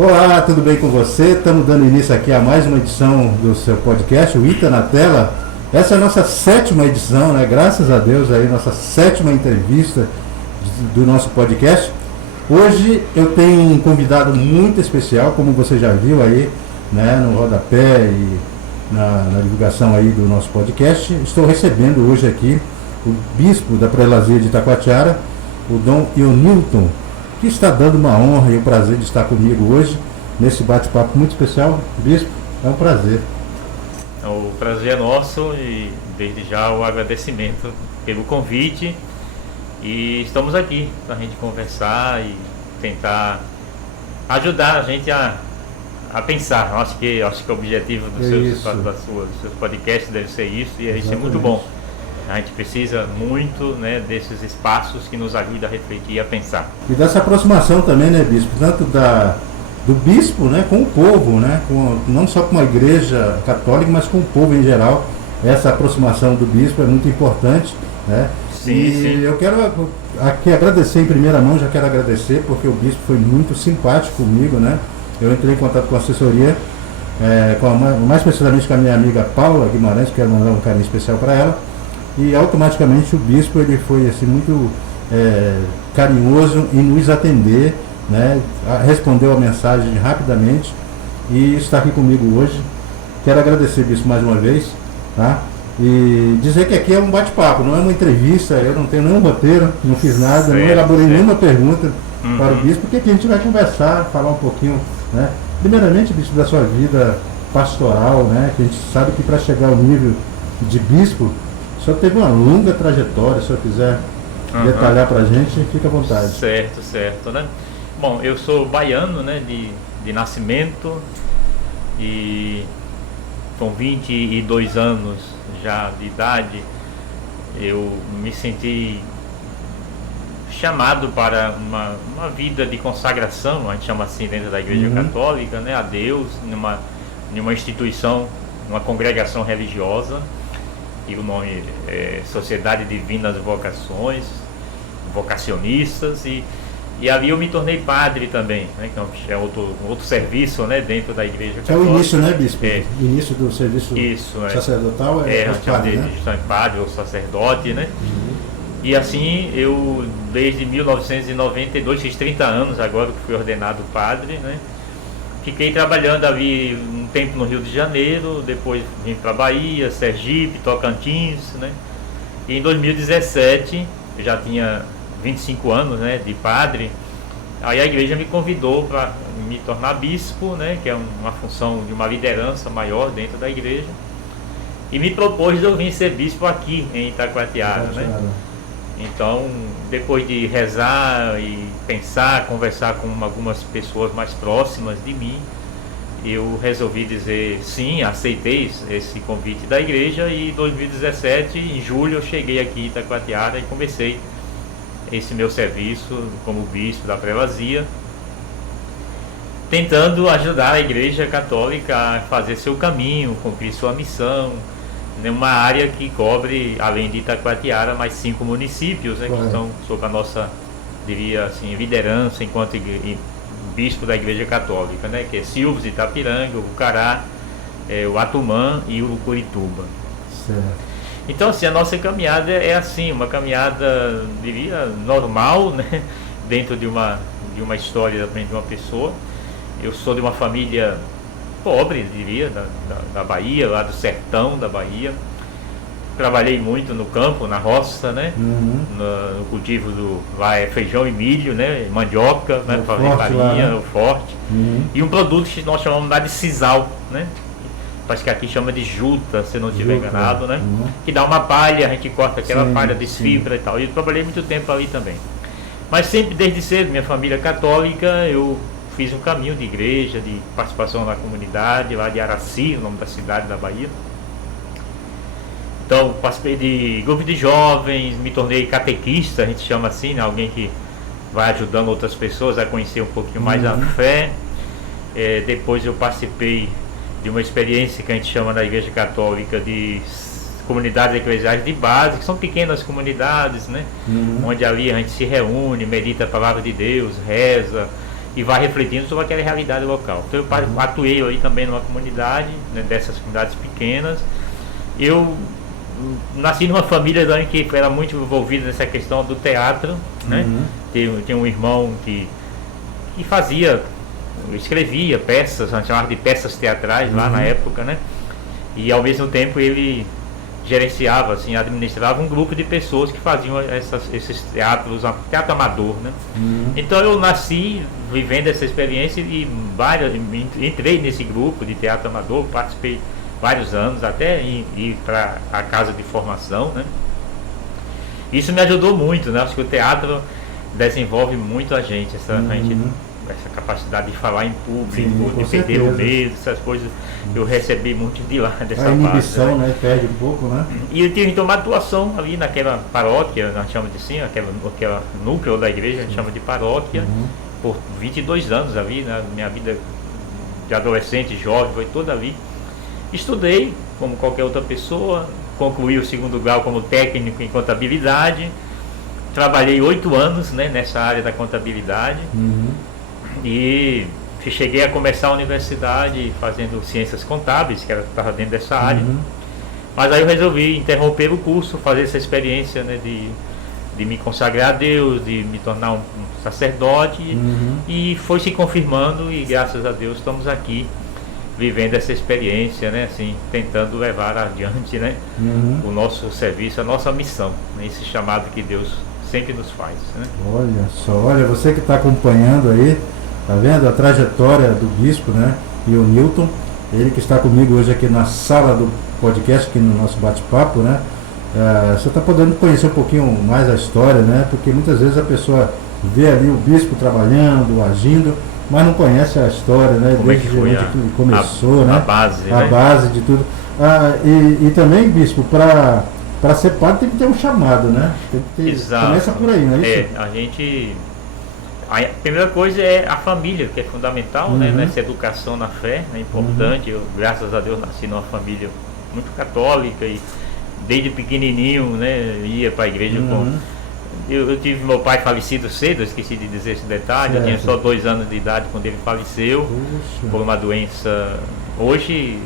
Olá, tudo bem com você? Estamos dando início aqui a mais uma edição do seu podcast, o Ita na Tela. Essa é a nossa 7ª edição, né? Graças a Deus, aí, nossa 7ª entrevista do nosso podcast. Hoje eu tenho um convidado muito especial, como você já viu aí, né, no rodapé e na divulgação aí do nosso podcast. Estou recebendo hoje aqui o bispo da Prelazia de Itacoatiara, o Dom Ionilton, que está dando uma honra e o prazer de estar comigo hoje, nesse bate-papo muito especial. Bispo, é um prazer. O prazer é nosso e desde já o agradecimento pelo convite. E estamos aqui para a gente conversar e tentar ajudar a gente a pensar. Acho que o objetivo dos seus podcasts deve ser isso, e isso é muito bom. A gente precisa muito, né, desses espaços que nos ajudam a refletir e a pensar. E dessa aproximação também, né, bispo? Tanto do bispo, né, com o povo, né, não só com a igreja católica, mas com o povo em geral. Essa aproximação do bispo é muito importante, né? Sim. Eu quero aqui agradecer em primeira mão, já quero agradecer, porque o bispo foi muito simpático comigo, né? Eu entrei em contato com a assessoria, mais precisamente com a minha amiga Paula Guimarães, quero mandar um carinho especial para ela. E automaticamente o bispo ele foi assim, muito carinhoso em nos atender, né? Respondeu a mensagem rapidamente e está aqui comigo hoje. Quero agradecer, bispo, mais uma vez, tá? E dizer que aqui é um bate-papo, não é uma entrevista, eu não tenho nenhum roteiro, não fiz nada, não elaborei nenhuma pergunta para o bispo, porque aqui a gente vai conversar, falar um pouquinho, né? Primeiramente, bispo, da sua vida pastoral, né? Que a gente sabe que para chegar ao nível de bispo, o senhor teve uma longa trajetória. Se o senhor quiser detalhar para a gente, fica à vontade. Certo, né? Bom, eu sou baiano, né, de nascimento, e com 22 anos já de idade, eu me senti chamado para uma vida de consagração, a gente chama assim dentro da Igreja Católica, né, a Deus, numa instituição, uma congregação religiosa. E o nome é Sociedade Divina das Vocações, vocacionistas, e ali eu me tornei padre também, né, que é outro serviço, né, dentro da Igreja Católica. É o início, né, bispo? O início do serviço sacerdotal é padre, né? Padre ou sacerdote, né? E assim, eu desde 1992, fiz 30 anos agora que fui ordenado padre, né? Fiquei trabalhando ali um tempo no Rio de Janeiro, depois vim para Bahia, Sergipe, Tocantins, né? E em 2017, eu já tinha 25 anos, né, de padre, aí a igreja me convidou para me tornar bispo, né, que é uma função de uma liderança maior dentro da igreja, e me propôs de eu vir ser bispo aqui em Itacoatiara, né? Então, depois de rezar e pensar, conversar com algumas pessoas mais próximas de mim, eu resolvi dizer sim, aceitei esse convite da igreja, e em 2017, em julho, eu cheguei aqui em Itacoatiara e comecei esse meu serviço como bispo da Prelazia, tentando ajudar a Igreja Católica a fazer seu caminho, cumprir sua missão, numa área que cobre, além de Itacoatiara, mais 5 municípios, né, que estão sob a nossa, diria assim, liderança enquanto bispo da Igreja Católica, né, que é Silves, Itapiranga, o Bucará, o Atumã e o Curituba. Certo. Então, assim, a nossa caminhada é assim, uma caminhada, diria, normal, né, dentro de uma história de uma pessoa. Eu sou de uma família pobre, diria, da Bahia, lá do sertão da Bahia. Trabalhei muito no campo, na roça, né, no cultivo lá é feijão e milho, né, mandioca, né, para fazer farinha, o forte. E um produto que nós chamamos lá de sisal, né? Acho que aqui chama de juta, se não estiver enganado, né? Que dá uma palha, a gente corta aquela palha, desfibra e tal. E eu trabalhei muito tempo ali também. Mas sempre, desde cedo, minha família católica, eu fiz um caminho de igreja, de participação na comunidade, lá de Araci, o nome da cidade da Bahia. Então, participei de grupo de jovens, me tornei catequista, a gente chama assim, né? Alguém que vai ajudando outras pessoas a conhecer um pouquinho mais a fé. Depois eu participei de uma experiência que a gente chama na Igreja Católica de comunidades eclesiais de base, que são pequenas comunidades, né? Onde ali a gente se reúne, medita a palavra de Deus, reza e vai refletindo sobre aquela realidade local. Então eu atuei aí também numa comunidade, né, dessas comunidades pequenas. Eu nasci numa família que era muito envolvida nessa questão do teatro, né? Tem um irmão que escrevia peças, a gente chamava de peças teatrais lá na época, né? E ao mesmo tempo ele gerenciava, assim, administrava um grupo de pessoas que faziam esses teatro amador, né? Então eu nasci vivendo essa experiência e entrei nesse grupo de teatro amador, participei vários anos, até ir para a casa de formação, né? Isso me ajudou muito, né? Acho que o teatro desenvolve muito a gente, essa capacidade de falar em público, de perder o medo, essas coisas. Eu recebi muito de lá, dessa a inibição, parte, né? Perde um pouco, né? E eu tive então uma atuação ali naquela paróquia, nós chamamos de assim, aquela núcleo da igreja, a gente chama de paróquia, por 22 anos ali, né? Minha vida de adolescente, jovem, foi toda ali. Estudei, como qualquer outra pessoa, concluí o 2º grau como técnico em contabilidade, trabalhei 8 anos, né, nessa área da contabilidade, e cheguei a começar a universidade fazendo ciências contábeis, que estava dentro dessa área, mas aí eu resolvi interromper o curso, fazer essa experiência, né, de me consagrar a Deus, de me tornar um sacerdote, e foi se confirmando, e graças a Deus estamos aqui vivendo essa experiência, né, assim, tentando levar adiante, né, o nosso serviço, a nossa missão, né, esse chamado que Deus sempre nos faz, né? Olha só, olha, você que está acompanhando aí, tá vendo a trajetória do bispo, né, e o Newton, ele que está comigo hoje aqui na sala do podcast, aqui no nosso bate-papo, né, você está podendo conhecer um pouquinho mais a história, né, porque muitas vezes a pessoa vê ali o bispo trabalhando, agindo, mas não conhece a história, né? Como desde foi onde começou, né? A base, a né? base de tudo. E também, bispo, para ser padre tem que ter um chamado, né? Tem que ter, Exato. Começa por aí, não é isso? A primeira coisa é a família, que é fundamental, né? Nessa educação na fé, é importante. Eu, graças a Deus, nasci numa família muito católica e desde pequenininho, né, ia para a igreja com... Eu tive meu pai falecido cedo, eu esqueci de dizer esse detalhe, eu tinha só 2 anos de idade quando ele faleceu, por uma doença hoje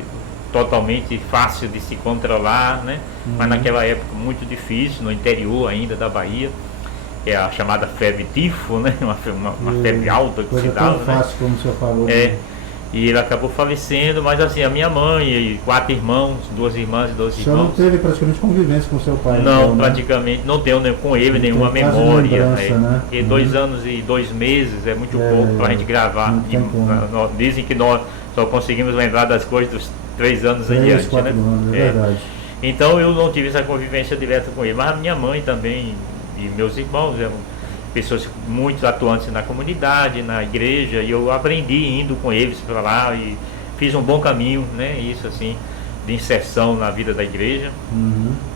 totalmente fácil de se controlar, né? Mas naquela época muito difícil, no interior ainda da Bahia, que é a chamada febre tifo, né? Uma febre alta que se dá. Tão fácil, como o senhor falou. E ele acabou falecendo, mas assim, a minha mãe e 4 irmãos, 2 irmãs e 2 irmãos. O senhor não teve praticamente convivência com seu pai? Não, então, praticamente, né? Não tenho com ele nenhuma memória. Né? Porque 2 anos e 2 meses é muito pouco para a gente gravar. Dizem que nós só conseguimos lembrar das coisas dos 3 anos em diante, 4 anos, é verdade. Então eu não tive essa convivência direta com ele, mas a minha mãe também e meus irmãos eram pessoas muito atuantes na comunidade, na igreja, e eu aprendi indo com eles para lá e fiz um bom caminho, né? Isso assim, de inserção na vida da igreja.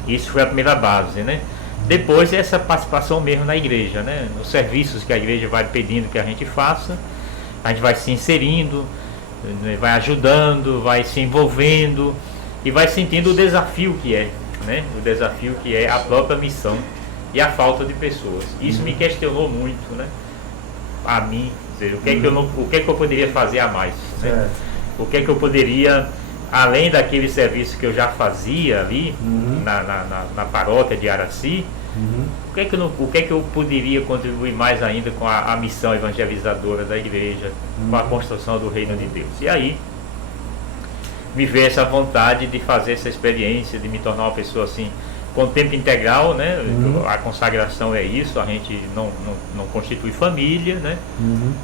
Isso foi a primeira base, né? Depois essa participação mesmo na igreja, né? Nos serviços que a igreja vai pedindo que a gente faça, a gente vai se inserindo, vai ajudando, vai se envolvendo e vai sentindo o desafio que é, né? O desafio que é a própria missão e a falta de pessoas. Isso me questionou muito, né? A mim, dizer, o que é que eu poderia fazer a mais, né? O que é que eu poderia, além daquele serviço que eu já fazia ali na paróquia de Araci, o que é que eu poderia contribuir mais ainda com a missão evangelizadora da igreja, com a construção do reino de Deus? E aí me veio essa vontade de fazer essa experiência, de me tornar uma pessoa assim, com tempo integral, né? A consagração é isso, a gente não constitui família, né?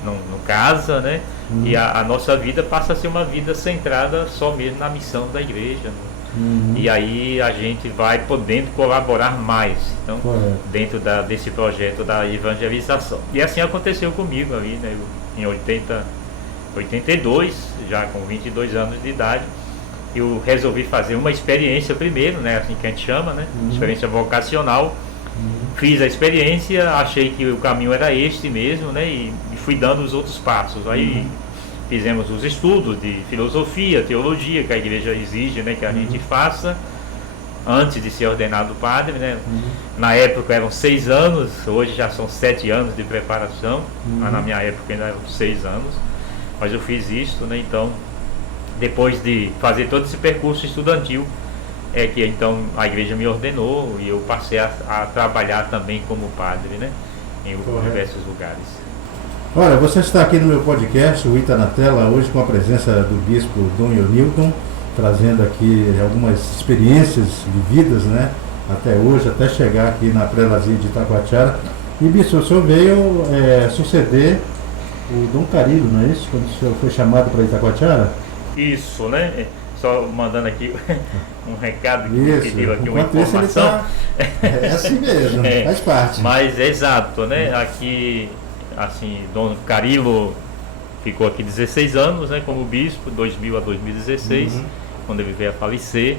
Não casa, né? E a nossa vida passa a ser uma vida centrada só mesmo na missão da igreja, né? E aí a gente vai podendo colaborar mais, então, dentro desse projeto da evangelização. E assim aconteceu comigo ali, né? Em 82, já com 22 anos de idade, eu resolvi fazer uma experiência primeiro, né, assim que a gente chama, né, experiência vocacional. Fiz a experiência, achei que o caminho era este mesmo, né, e fui dando os outros passos. Aí fizemos os estudos de filosofia, teologia, que a igreja exige, né, que a gente faça. antes de ser ordenado padre, né? Na época eram 6 anos, hoje já são 7 anos de preparação, mas na minha época ainda eram 6 anos, mas eu fiz isso, né? Então, depois de fazer todo esse percurso estudantil, é que então a igreja me ordenou e eu passei a trabalhar também como padre, né? Em diversos lugares. Olha, você está aqui no meu podcast, o Ita na Tela, hoje com a presença do bispo Dom Ionilton, trazendo aqui algumas experiências vividas, né? Até hoje, até chegar aqui na prelazia de Itacoatiara. E bispo, o senhor veio suceder o Dom Carilo, não é isso? Quando o senhor foi chamado para Itacoatiara? Isso, né? Só mandando aqui um recado que isso, pediu aqui uma informação. É assim mesmo, faz parte. Mas é exato, né? Aqui, assim, Dom Carilo ficou aqui 16 anos, né? Como bispo, 2000 a 2016, quando ele veio a falecer.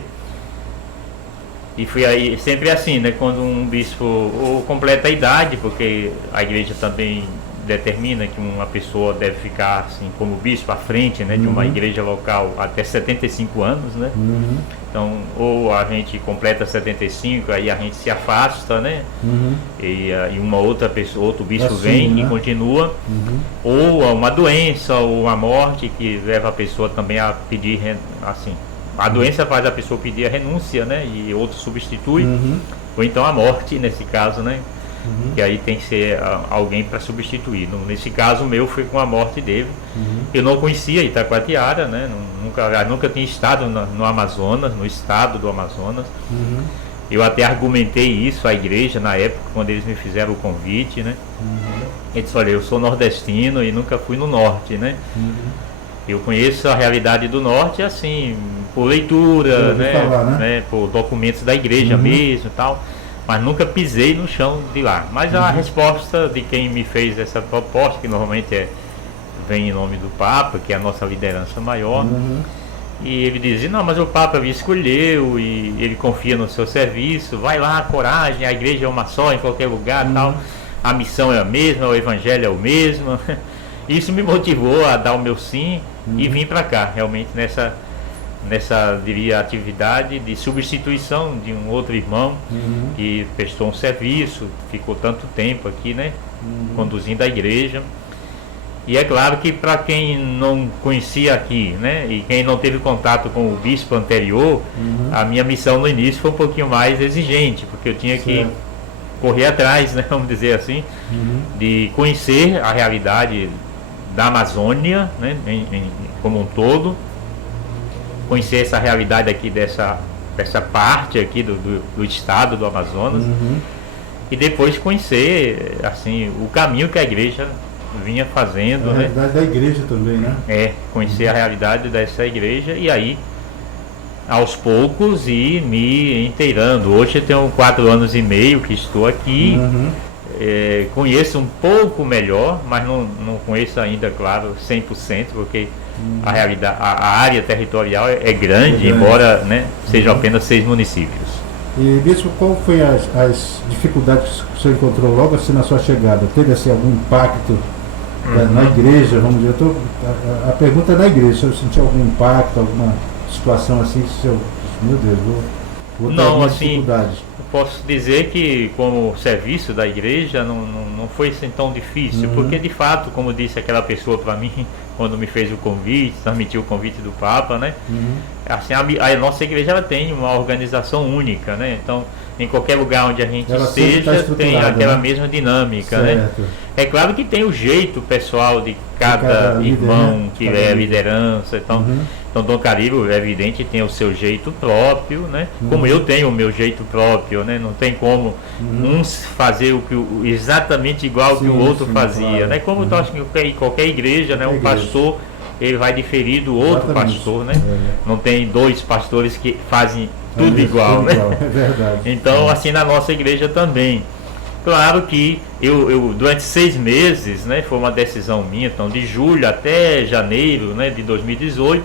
E foi aí, sempre assim, né? Quando um bispo ou completa a idade, porque a igreja também determina que uma pessoa deve ficar assim como bispo à frente, né, de uma igreja local até 75 anos, né? Então, ou a gente completa 75, aí a gente se afasta, né? E uma outra pessoa, outro bispo assim, vem, né? E continua. Ou uma doença ou uma morte que leva a pessoa também a pedir, assim, a doença faz a pessoa pedir a renúncia, né? E outro substitui. Ou então a morte, nesse caso, né? Que aí tem que ser alguém para substituir. Nesse caso meu foi com a morte dele. Eu não conhecia Itacoatiara, né? Nunca tinha estado no Amazonas, no estado do Amazonas. Eu até argumentei isso à igreja na época, quando eles me fizeram o convite, né? Eu disse, olha, eu sou nordestino e nunca fui no norte, né? Eu conheço a realidade do norte assim, por leitura, né? Falar, né? Por documentos da igreja mesmo e tal. Mas nunca pisei no chão de lá. Mas a resposta de quem me fez essa proposta, que normalmente vem em nome do Papa, que é a nossa liderança maior, e ele dizia, não, mas o Papa me escolheu e ele confia no seu serviço, vai lá, coragem, a igreja é uma só em qualquer lugar, tal, a missão é a mesma, o evangelho é o mesmo. Isso me motivou a dar o meu sim e vim para cá, realmente nessa diria, atividade de substituição de um outro irmão que prestou um serviço, ficou tanto tempo aqui, né, conduzindo a igreja. E é claro que para quem não conhecia aqui, né, e quem não teve contato com o bispo anterior, a minha missão no início foi um pouquinho mais exigente, porque eu tinha que correr atrás, né, vamos dizer assim, de conhecer a realidade da Amazônia, né, como um todo, conhecer essa realidade aqui dessa parte aqui do estado do Amazonas, e depois conhecer assim o caminho que a igreja vinha fazendo, a realidade da igreja também, né? Conhecer a realidade dessa igreja e aí aos poucos ir me inteirando. Hoje eu tenho 4 anos e meio que estou aqui, conheço um pouco melhor, mas não conheço ainda, claro, 100%, porque a realidade, a área territorial é grande, embora, né, sejam apenas 6 municípios. E bispo, qual foi as dificuldades que o senhor encontrou logo assim na sua chegada? Teve assim algum impacto na igreja, vamos dizer? A pergunta é na igreja, se o senhor sentiu algum impacto, alguma situação assim, que o senhor, meu Deus, vou ter algumas dificuldades. Posso dizer que como serviço da igreja não foi assim tão difícil, porque de fato, como disse aquela pessoa para mim, quando me fez o convite, transmitiu o convite do Papa, né? Assim, a nossa igreja ela tem uma organização única, né? Então, em qualquer lugar onde a gente esteja, tem aquela mesma dinâmica, né? É claro que tem o jeito pessoal de cada irmão que é liderança, então Dom Carilo, é evidente, tem o seu jeito próprio, né? Como eu tenho o meu jeito próprio, né? Não tem como uns fazer exatamente igual que o outro fazia, né? Como eu acho que em qualquer igreja, né? Um pastor, ele vai diferir do outro pastor, né? Não tem 2 pastores que fazem tudo igual, né? É verdade. Então, assim, na nossa igreja também. Claro que eu durante 6 meses, né? Foi uma decisão minha, então de julho até janeiro, né, de 2018,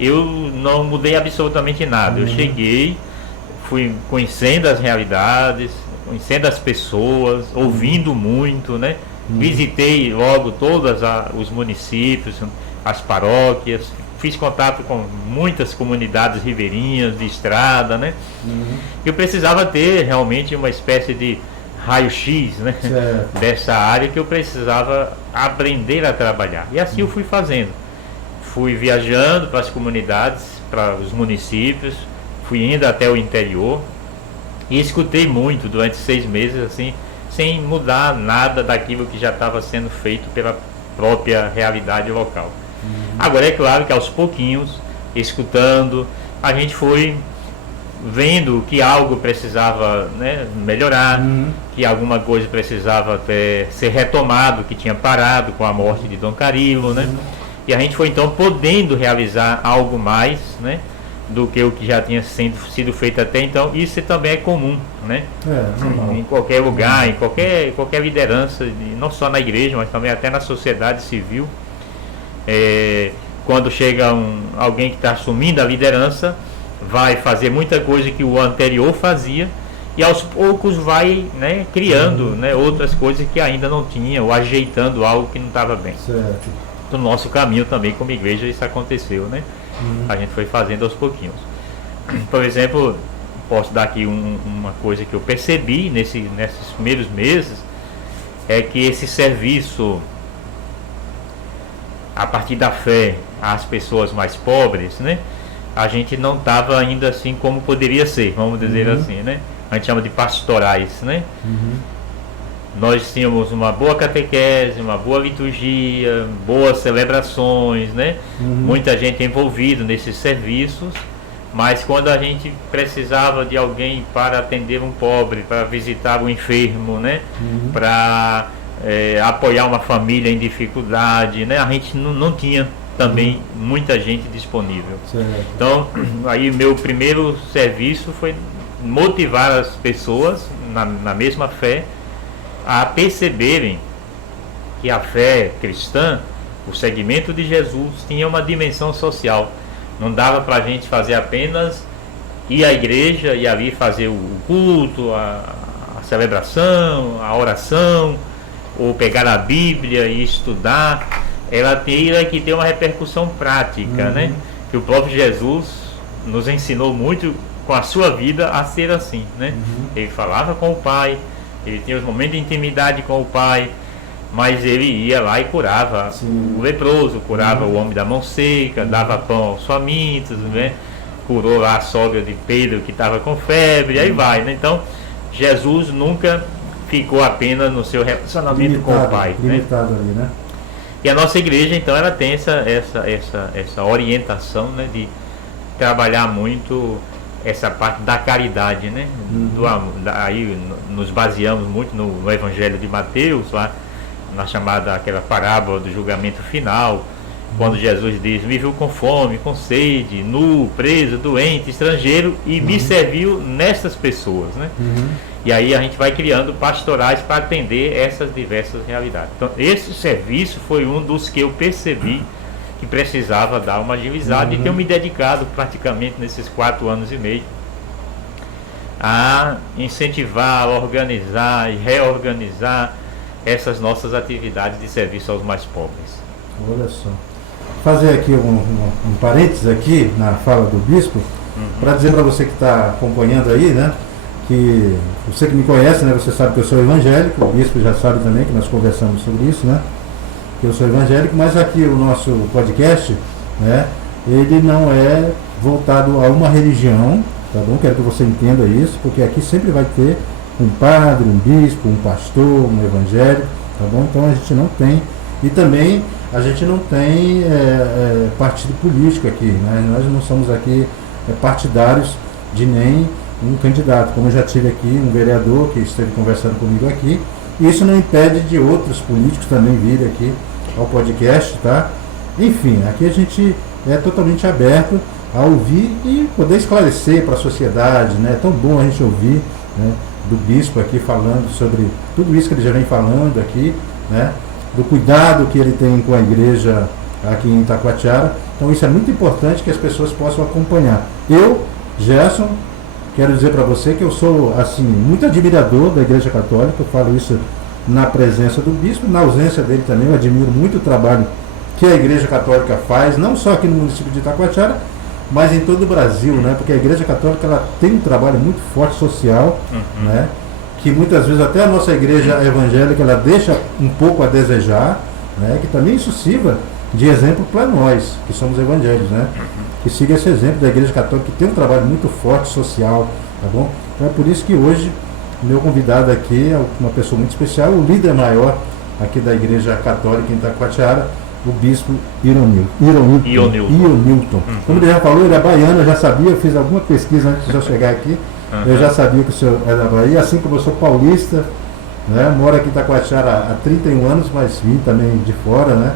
eu não mudei absolutamente nada. Eu cheguei, fui conhecendo as realidades, conhecendo as pessoas, ouvindo muito, né? Visitei logo todos os municípios, as paróquias, fiz contato com muitas comunidades ribeirinhas, de estrada, né? Eu precisava ter realmente uma espécie de raio-x, né? Dessa área que eu precisava aprender a trabalhar. E assim eu fui fazendo. Fui viajando para as comunidades, para os municípios, fui indo até o interior e escutei muito durante 6 meses, assim, sem mudar nada daquilo que já estava sendo feito pela própria realidade local. Agora é claro que aos pouquinhos, escutando, a gente foi vendo que algo precisava, né, melhorar, que alguma coisa precisava até ser retomado, que tinha parado com a morte de Dom Carilo, né? E a gente foi então podendo realizar algo mais, né, do que o que já tinha sido feito até então. Isso também é comum, né? Em qualquer lugar, em qualquer liderança, não só na igreja, mas também até na sociedade civil. Quando chega alguém que está assumindo a liderança, vai fazer muita coisa que o anterior fazia e aos poucos vai, né, criando, né, outras coisas que ainda não tinha, ou ajeitando algo que não estava bem. No nosso caminho também como igreja isso aconteceu, né? A gente foi fazendo aos pouquinhos. Por exemplo, posso dar aqui uma coisa que eu percebi nesses primeiros meses, é que esse serviço a partir da fé às pessoas mais pobres, né, a gente não estava ainda assim como poderia ser, vamos dizer assim, né? A gente chama de pastorais, né? Nós tínhamos uma boa catequese, uma boa liturgia, boas celebrações, né? Muita gente envolvida nesses serviços, mas quando a gente precisava de alguém para atender um pobre, para visitar um enfermo, né? Para apoiar uma família em dificuldade, né? A gente não tinha também muita gente disponível. Então, aí meu primeiro serviço foi motivar as pessoas na mesma fé a perceberem que a fé cristã, o segmento de Jesus, tinha uma dimensão social. Não dava para a gente fazer apenas ir à igreja e ali fazer o culto, a celebração, a oração, ou pegar a Bíblia e estudar. Ela teria que ter uma repercussão prática, né? Que o próprio Jesus nos ensinou muito com a sua vida a ser assim, né? Ele falava com o Pai, ele tinha os momentos de intimidade com o Pai, mas ele ia lá e curava o leproso, curava o homem da mão seca, dava pão aos famintos, né? Curou lá a sogra de Pedro que estava com febre, aí vai, né? Então, Jesus nunca ficou apenas no seu relacionamento com o Pai, limitado, né? Ali, né? E a nossa igreja, então, ela tem essa orientação, né, de trabalhar muito essa parte da caridade, né? Aí nos baseamos muito no Evangelho de Mateus, lá na chamada aquela parábola do julgamento final, quando Jesus diz: me viu com fome, com sede, nu, preso, doente, estrangeiro, e me serviu nestas pessoas, né? E aí a gente vai criando pastorais para atender essas diversas realidades. Então esse serviço foi um dos que eu percebi que precisava dar uma agilizada, e tenho me dedicado praticamente nesses 4 anos e meio a incentivar, a organizar e reorganizar essas nossas atividades de serviço aos mais pobres. Olha só. Fazer aqui um parênteses aqui na fala do bispo, para dizer para você que está acompanhando aí, né, que você que me conhece, né, você sabe que eu sou evangélico, o bispo já sabe também que nós conversamos sobre isso, né, que eu sou evangélico, mas aqui o nosso podcast, né, ele não é voltado a uma religião, tá bom? Quero que você entenda isso, porque aqui sempre vai ter um padre, um bispo, um pastor, um evangélico, tá bom? Então a gente não tem, e também a gente não tem partido político aqui, né? Nós não somos aqui partidários de nem um candidato, como eu já tive aqui um vereador que esteve conversando comigo aqui, e isso não impede de outros políticos também virem aqui ao podcast, tá? Enfim, aqui a gente é totalmente aberto a ouvir e poder esclarecer para a sociedade, né? É tão bom a gente ouvir, né, do bispo aqui falando sobre tudo isso que ele já vem falando aqui, né? Do cuidado que ele tem com a igreja aqui em Itacoatiara. Então isso é muito importante que as pessoas possam acompanhar. Eu, Gerson, quero dizer para você que eu sou, assim, muito admirador da Igreja Católica. Eu falo isso na presença do bispo, na ausência dele também. Eu admiro muito o trabalho que a Igreja Católica faz, não só aqui no município de Itacoatiara, mas em todo o Brasil, né? Porque a Igreja Católica ela tem um trabalho muito forte social, né? Que muitas vezes até a nossa igreja evangélica ela deixa um pouco a desejar, né? Que também isso sirva de exemplo para nós, que somos evangélicos, né? Que siga esse exemplo da Igreja Católica, que tem um trabalho muito forte social, tá bom? Então é por isso que hoje o meu convidado aqui é uma pessoa muito especial, o líder maior aqui da Igreja Católica em Itacoatiara, o bispo Ionilton. Como ele já falou, ele é baiano, eu já sabia, eu fiz alguma pesquisa antes de eu chegar aqui, eu já sabia que o senhor é da Bahia, assim como eu sou paulista, né? Moro aqui em Itacoatiara há 31 anos, mas vim também de fora, né?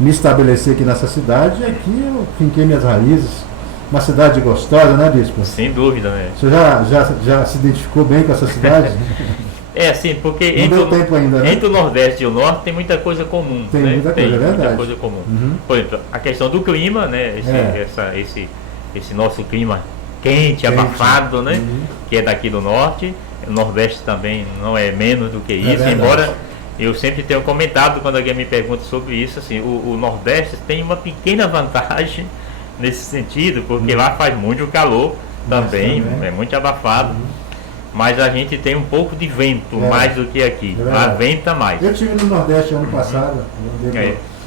Me estabeleci aqui nessa cidade e aqui eu finquei minhas raízes. Uma cidade gostosa, né, bispo? Sem dúvida, né? O senhor já se identificou bem com essa cidade? É assim, porque entre o Nordeste e o Norte tem muita coisa comum. Tem, né? Muita coisa, é verdade. Muita coisa comum. Por exemplo, a questão do clima, né? Esse nosso clima quente, abafado, né? Que é daqui do Norte. O Nordeste também não é menos do que isso, embora eu sempre tenho comentado quando alguém me pergunta sobre isso, assim, o Nordeste tem uma pequena vantagem nesse sentido, porque lá faz muito calor também, é muito abafado. Mas a gente tem um pouco de vento, mais do que aqui. Lá venta mais. Eu estive no Nordeste ano passado.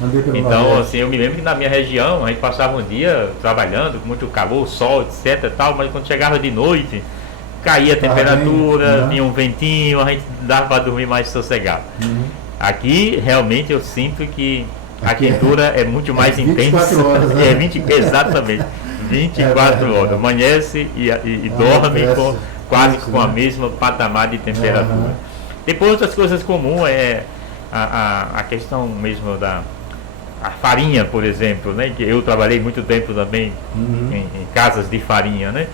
Andei pelo então, Nordeste. assim, eu me lembro que na minha região a gente passava um dia trabalhando, com muito calor, sol, etc. Tal, mas quando chegava de noite, caía a temperatura, vinha um ventinho, a gente dava para dormir mais sossegado. Aqui, realmente, eu sinto que a quentura é muito mais intensa. 24 horas, né? Exatamente. 24 horas. Amanhece e dorme quase com a mesma patamar de temperatura. Depois outras coisas comuns é a questão mesmo da farinha, por exemplo, né? Que eu trabalhei muito tempo também em casas de farinha, né?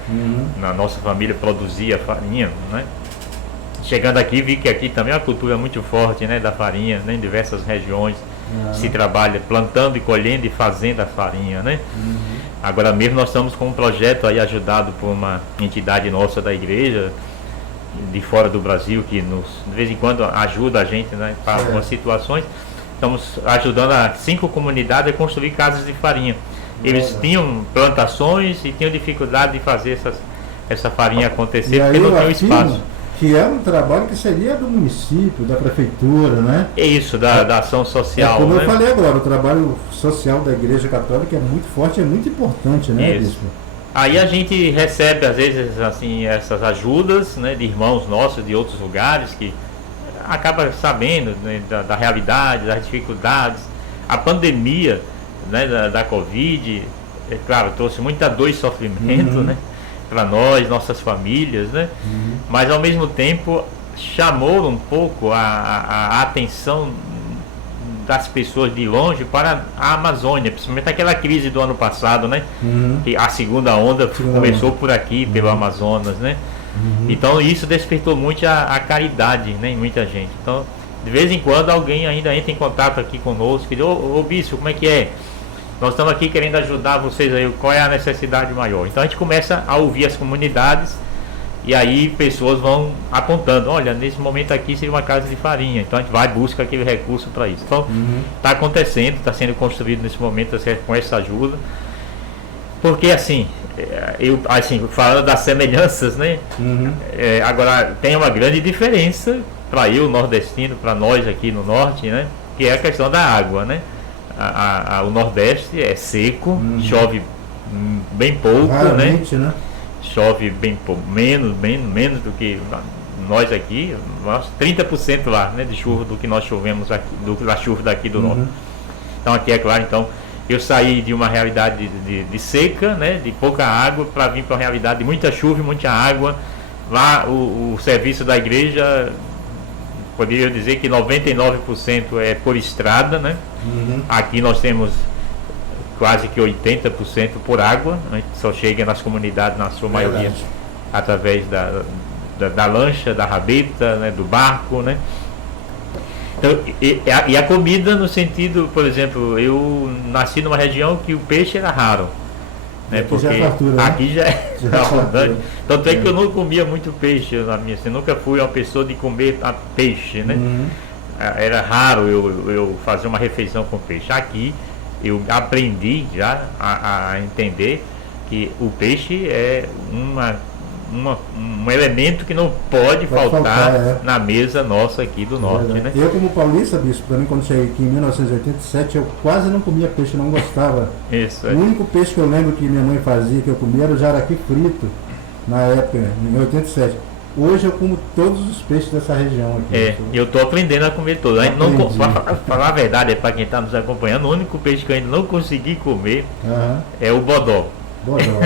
Na nossa família produzia farinha, né? Chegando aqui, vi que aqui também é uma cultura muito forte, né? Da farinha, né? Em diversas regiões se trabalha plantando e colhendo e fazendo a farinha, né? Agora mesmo nós estamos com um projeto aí ajudado por uma entidade nossa da igreja de fora do Brasil, que de vez em quando ajuda a gente, né, para algumas situações. Estamos ajudando a 5 comunidades a construir casas de farinha. Eles tinham plantações e tinham dificuldade de fazer essa farinha acontecer, porque não tinha espaço. Que é um trabalho que seria do município, da prefeitura, né? É isso, da ação social. Como né? eu falei agora, o trabalho social da Igreja Católica é muito forte, é muito importante, né, bispo? Aí a gente recebe, às vezes, assim, essas ajudas, né, de irmãos nossos de outros lugares que acaba sabendo, né, da realidade, das dificuldades. A pandemia, né, da Covid, é claro, trouxe muita dor e sofrimento, né? Para nós, nossas famílias, né? Mas ao mesmo tempo chamou um pouco a atenção das pessoas de longe para a Amazônia, principalmente aquela crise do ano passado, né? Que a segunda onda começou por aqui, pelo Amazonas, né? Então isso despertou muito a caridade, né, em muita gente. Então, de vez em quando alguém ainda entra em contato aqui conosco e diz: ô bispo, como é que é? Nós estamos aqui querendo ajudar vocês aí, qual é a necessidade maior? Então a gente começa a ouvir as comunidades e aí pessoas vão apontando: olha, nesse momento aqui seria uma casa de farinha, então a gente vai e busca aquele recurso para isso. Então está acontecendo, está sendo construído nesse momento com essa ajuda, porque assim, falando das semelhanças, né? Agora tem uma grande diferença para eu, nordestino, para nós aqui no norte, né? Que é a questão da água, né? O Nordeste é seco, chove bem pouco, né? Chove bem pouco, menos do que nós aqui, 30% lá, né, de chuva do que nós chovemos aqui, da chuva daqui do norte. Então aqui é claro, então eu saí de uma realidade de seca, né, de pouca água, para vir para uma realidade de muita chuva e muita água. Lá o serviço da igreja, poderia dizer que 99% é por estrada, né? Aqui nós temos quase que 80% por água, né? Só chega nas comunidades, na sua maioria, através da lancha, da rabeta, né? Do barco, né? Então, e a comida no sentido, por exemplo, eu nasci numa região que o peixe era raro, né? Porque aqui já é abundante. Tanto é que eu não comia muito peixe na minha, assim, nunca fui uma pessoa de comer peixe, né? Era raro eu fazer uma refeição com peixe. Aqui eu aprendi já a entender que o peixe é um elemento que não pode faltar na mesa nossa aqui do norte, né? Eu, como paulista, bispo, para mim, quando cheguei aqui em 1987, eu quase não comia peixe, não gostava. Isso, o único peixe que eu lembro que minha mãe fazia, que eu comia, era o jaraqui frito, na época, em 87. Hoje eu como todos os peixes dessa região aqui. Eu estou aprendendo a comer todos. Para falar a verdade, para quem está nos acompanhando, o único peixe que eu ainda não consegui comer é o bodó.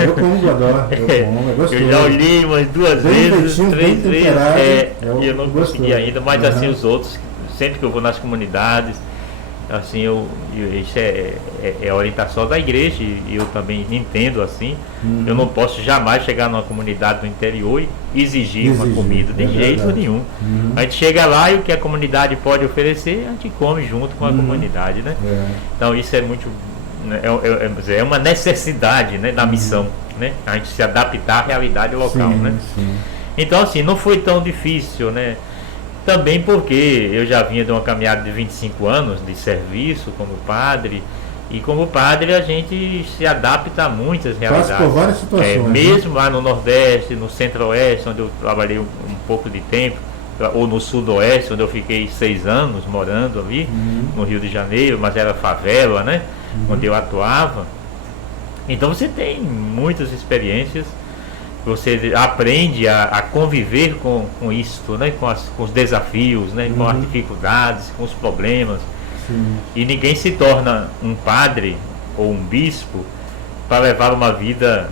Eu como bodó, é gostoso. Eu já olhei umas 2 vezes, 3 vezes, e eu não consegui ainda, mas assim os outros, sempre que eu vou nas comunidades, assim, isso é a orientação da igreja, e eu também entendo assim. Eu não posso jamais chegar numa comunidade do interior e exigir uma comida, de jeito nenhum. A gente chega lá e o que a comunidade pode oferecer, a gente come junto com a comunidade, né? Então isso é muito... É uma necessidade, né, da missão, né? A gente se adaptar à realidade local, né? Então assim, não foi tão difícil, né? Também porque eu já vinha de uma caminhada de 25 anos de serviço como padre, e como padre a gente se adapta a muitas realidades. Passa por várias situações, mesmo lá no Nordeste, no Centro-Oeste, onde eu trabalhei um pouco de tempo, ou no Sudoeste, onde eu fiquei 6 anos morando ali, no Rio de Janeiro, mas era favela, né? Onde eu atuava. Então você tem muitas experiências, você aprende a conviver com isto, né? Com os desafios, né? Com as dificuldades, com os problemas. E ninguém se torna um padre ou um bispo para levar uma vida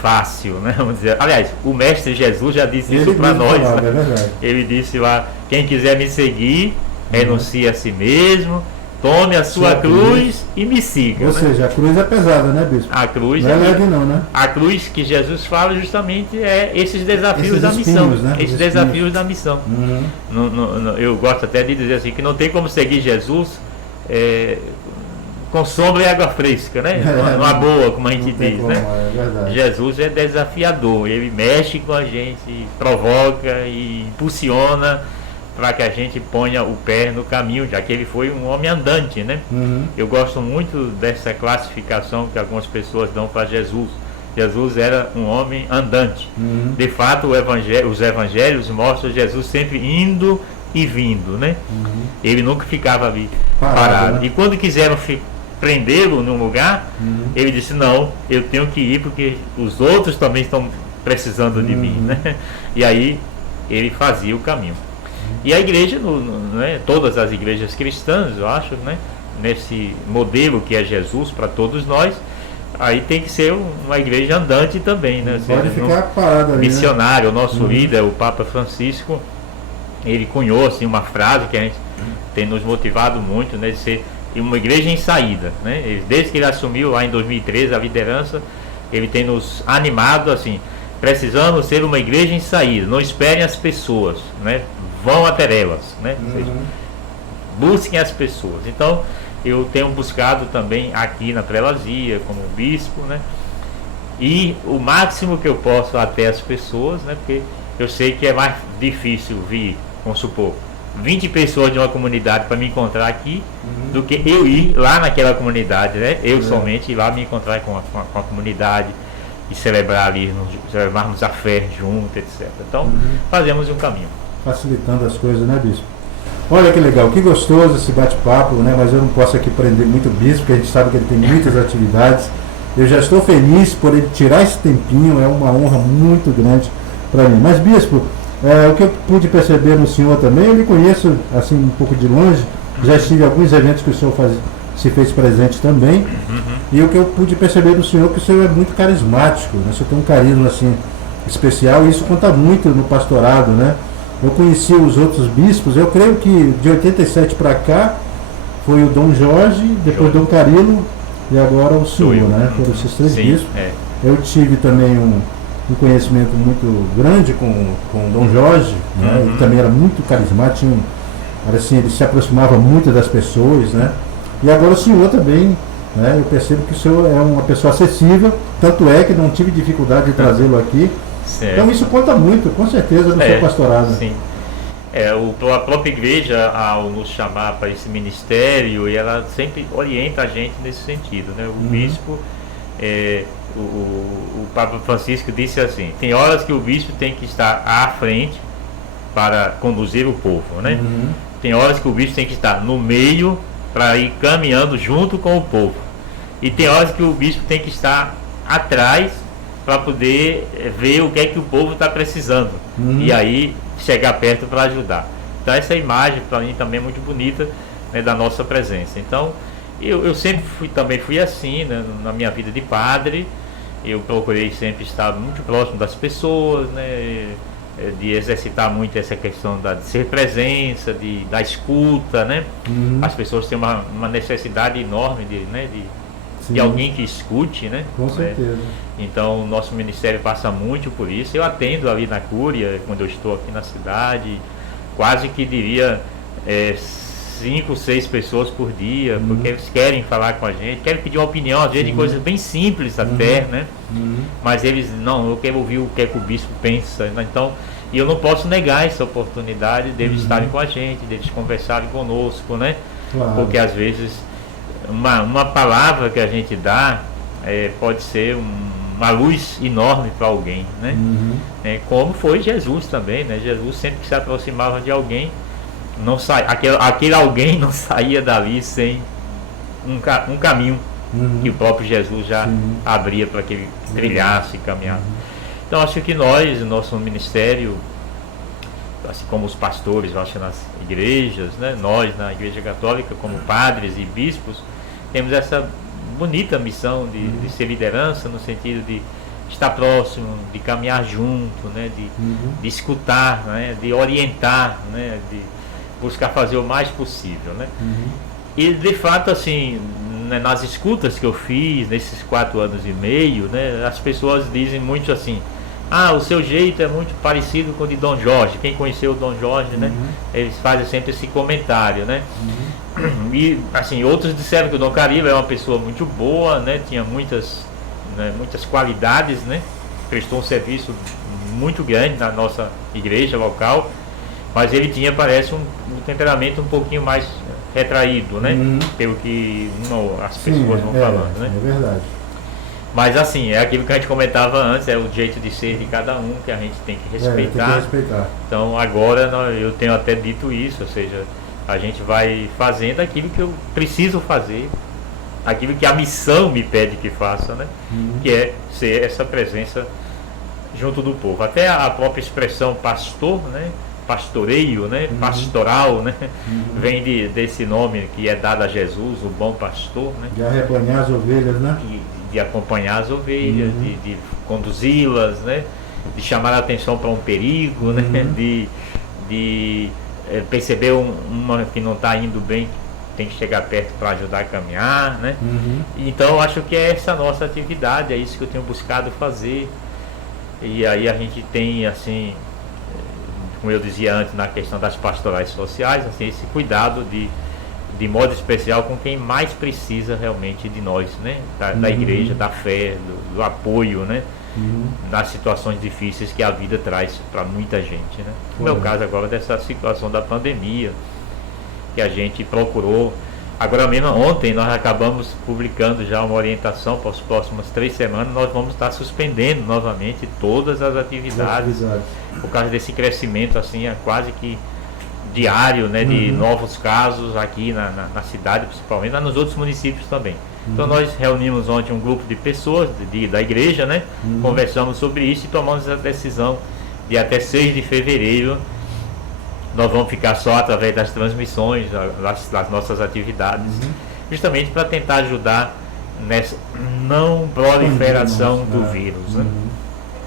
fácil, né? Vamos dizer. Aliás, o mestre Jesus já disse isso para nós, né? Ele disse lá: quem quiser me seguir, renuncie a si mesmo, tome a sua cruz e me siga. Ou seja, a cruz é pesada, né, bispo? A cruz não é leve não, né? A cruz que Jesus fala justamente é esses desafios da missão. Né? Esses desafios da missão. Eu gosto até de dizer assim, que não tem como seguir Jesus com sombra e água fresca, né? Numa boa, como a gente diz, como, né? Jesus é desafiador, ele mexe com a gente, provoca e impulsiona para que a gente ponha o pé no caminho, já que ele foi um homem andante, né? Eu gosto muito dessa classificação que algumas pessoas dão para Jesus. Jesus era um homem andante. De fato, os evangelhos mostram Jesus sempre indo e vindo, né? Ele nunca ficava ali parado. Né? E quando quiseram prendê-lo num lugar, ele disse: não, eu tenho que ir porque os outros também estão precisando de mim, né? E aí ele fazia o caminho. E a igreja, né, todas as igrejas cristãs, eu acho, né, nesse modelo que é Jesus para todos nós, aí tem que ser uma igreja andante também, né? Pode ficar parado ali, missionário, o nosso líder, o Papa Francisco, ele cunhou assim uma frase que a gente tem nos motivado muito, né, de ser uma igreja em saída, né? Desde que ele assumiu lá em 2013 a liderança, ele tem nos animado assim: precisamos ser uma igreja em saída, não esperem as pessoas, né? Vão até elas, né? Ou seja, busquem as pessoas. Então eu tenho buscado também aqui na prelazia como bispo, né? E o máximo que eu posso até as pessoas, né? Porque eu sei que é mais difícil vir, vamos supor, 20 pessoas de uma comunidade para me encontrar aqui, do que eu ir lá naquela comunidade, né? Eu somente ir lá me encontrar com a comunidade e celebrar ali, celebrarmos a fé junto, etc. Então fazemos um caminho. Facilitando as coisas, né, bispo? Olha que legal, que gostoso esse bate-papo, né? Mas eu não posso aqui prender muito o bispo, porque a gente sabe que ele tem muitas atividades. Eu já estou feliz por ele tirar esse tempinho, é uma honra muito grande para mim. Mas, bispo, o que eu pude perceber no senhor também, eu lhe conheço assim um pouco de longe, já estive em alguns eventos que o senhor se fez presente também, e o que eu pude perceber do senhor é que o senhor é muito carismático, né? O senhor tem um carisma assim especial, e isso conta muito no pastorado, né? Eu conheci os outros bispos, eu creio que de 87 para cá foi o Dom Jorge, depois o Dom Carilo e agora o senhor, né? Foram esses 3 bispos. Eu tive também um conhecimento muito grande com o Dom Jorge, né? Ele também era muito carismático, assim, ele se aproximava muito das pessoas, né? E agora o senhor também, né? Eu percebo que o senhor é uma pessoa acessível, tanto é que não tive dificuldade de trazê-lo aqui. Certo. Então isso conta muito, com certeza, no seu pastorado. Sim. A própria igreja, ao nos chamar para esse ministério, e ela sempre orienta a gente nesse sentido, né? O bispo, o Papa Francisco disse assim: tem horas que o bispo tem que estar à frente para conduzir o povo, né? Tem horas que o bispo tem que estar no meio para ir caminhando junto com o povo, e tem horas que o bispo tem que estar atrás para poder ver o que é que o povo está precisando, e aí chegar perto para ajudar. Então essa imagem para mim também é muito bonita, né, da nossa presença. Então eu sempre fui assim, né, na minha vida de padre. Eu procurei sempre estar muito próximo das pessoas, né, de exercitar muito essa questão de ser presença, da escuta, né? As pessoas têm uma necessidade enorme de alguém que escute, né? Com certeza. Então o nosso ministério passa muito por isso. Eu atendo ali na Cúria, quando eu estou aqui na cidade, quase que diria 5, 6 pessoas por dia, porque eles querem falar com a gente, querem pedir uma opinião, às vezes de coisas bem simples até, né? Mas eles, não, eu quero ouvir o que é que o bispo pensa, né? Então, e eu não posso negar essa oportunidade deles estarem com a gente, deles conversarem conosco, né? Claro. Porque às vezes uma palavra que a gente dá pode ser uma luz enorme para alguém, né? Como foi Jesus também, né? Jesus sempre que se aproximava de alguém, aquele alguém não saía dali sem um caminho que o próprio Jesus já abria para que ele trilhasse e caminhasse. Então acho que nós, nosso ministério, assim como os pastores, acho, nas igrejas, né, nós na Igreja Católica, como padres e bispos, temos essa bonita missão de ser liderança, no sentido de estar próximo, de caminhar junto, né, de escutar, né, de orientar, né, de buscar fazer o mais possível, né? E de fato, assim, né, nas escutas que eu fiz nesses 4 anos e meio, né, as pessoas dizem muito assim: o seu jeito é muito parecido com o de Dom Jorge. Quem conheceu o Dom Jorge, né, eles fazem sempre esse comentário, né? E assim, outros disseram que o Dom Caribe é uma pessoa muito boa, né, tinha muitas qualidades, né, prestou um serviço muito grande na nossa igreja local, mas ele tinha, parece, um temperamento um pouquinho mais retraído, né? Pelo que as pessoas vão falando, né? É verdade. Mas assim, é aquilo que a gente comentava antes, é o jeito de ser de cada um que a gente tem que respeitar. Tem que respeitar. Então agora eu tenho até dito isso, ou seja, a gente vai fazendo aquilo que eu preciso fazer, aquilo que a missão me pede que faça, né? Que é ser essa presença junto do povo. Até a própria expressão pastor, né? Pastoreio, né? Pastoral, né? Vem desse nome que é dado a Jesus, o bom pastor, né? De arrebanhar as ovelhas, né? De acompanhar as ovelhas, de conduzi-las, né? De chamar a atenção para um perigo, né? De perceber uma que não está indo bem, tem que chegar perto para ajudar a caminhar, né? Então acho que é essa nossa atividade, é isso que eu tenho buscado fazer. E aí a gente tem, assim, como eu dizia antes, na questão das pastorais sociais, assim, esse cuidado de modo especial com quem mais precisa realmente de nós, né? Da igreja, da fé, do apoio, né? Nas situações difíceis que a vida traz para muita gente, né? No meu caso agora, dessa situação da pandemia, que a gente procurou. Agora mesmo, ontem, nós acabamos publicando já uma orientação para as próximas 3 semanas. Nós vamos estar suspendendo novamente todas as atividades por causa desse crescimento, assim, quase que diário, né, de novos casos aqui na cidade, principalmente, mas nos outros municípios também. Então nós reunimos ontem um grupo de pessoas da igreja, né, conversamos sobre isso e tomamos a decisão de até 6 de fevereiro nós vamos ficar só através das transmissões, das nossas atividades, justamente para tentar ajudar nessa não proliferação do vírus, né?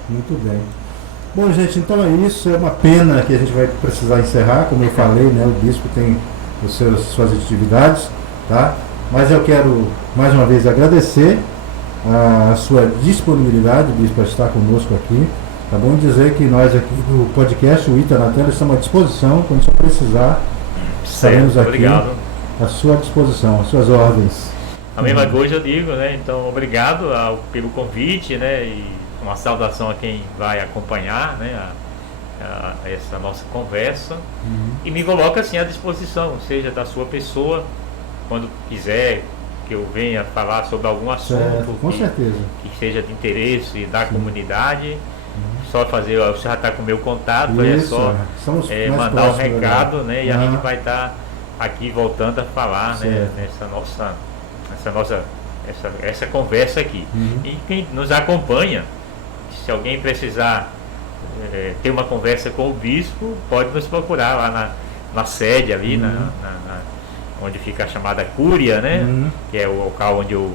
Muito bem. Bom, gente, então é isso. É uma pena que a gente vai precisar encerrar, como eu falei, né? O bispo tem suas atividades, tá? Mas eu quero mais uma vez agradecer a sua disponibilidade, bispo, para estar conosco aqui. Tá bom dizer que nós aqui do podcast, o Ita na Tela, estamos à disposição. Quando você precisar, estaremos aqui à sua disposição, às suas ordens. A mesma coisa eu digo, né? Então, obrigado pelo convite, né? E uma saudação a quem vai acompanhar, né? essa nossa conversa e me coloca assim à disposição, seja da sua pessoa, quando quiser que eu venha falar sobre algum assunto com certeza. que seja de interesse da comunidade. Só fazer, você já está com o meu contato, Isso, mandar um recado, né? E a gente vai estar aqui voltando a falar, né? Essa conversa aqui. E quem nos acompanha, se alguém precisar ter uma conversa com o bispo, pode nos procurar lá na sede ali, onde fica a chamada Cúria, né? Que é o local onde eu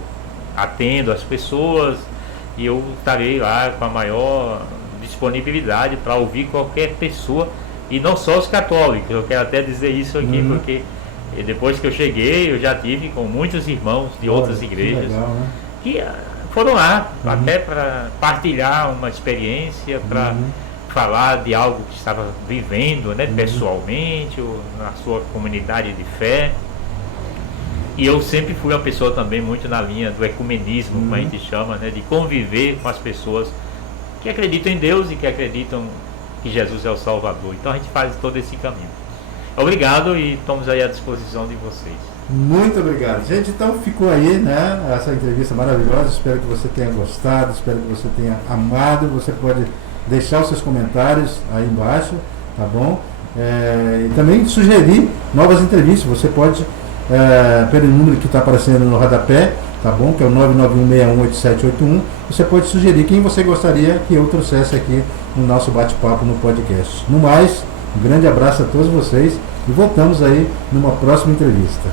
atendo as pessoas, e eu estarei lá com a maior disponibilidade para ouvir qualquer pessoa, e não só os católicos. Eu quero até dizer isso aqui, porque depois que eu cheguei, eu já tive com muitos irmãos de outras igrejas que legal, né? que foram lá até para partilhar uma experiência, para falar de algo que estava vivendo, né, pessoalmente, ou na sua comunidade de fé. E eu sempre fui uma pessoa também muito na linha do ecumenismo, como a gente chama, né, de conviver com as pessoas que acreditam em Deus e que acreditam que Jesus é o Salvador. Então a gente faz todo esse caminho. Obrigado, e estamos aí à disposição de vocês. Muito obrigado, gente. Então ficou aí, né, essa entrevista maravilhosa. Espero que você tenha gostado, espero que você tenha amado. Você pode deixar os seus comentários aí embaixo, tá bom? E também sugerir novas entrevistas. Você pode, pelo número que está aparecendo no rodapé, tá bom? Que é o 991618781. Você pode sugerir quem você gostaria que eu trouxesse aqui no nosso bate-papo no podcast. No mais, um grande abraço a todos vocês e voltamos aí numa próxima entrevista.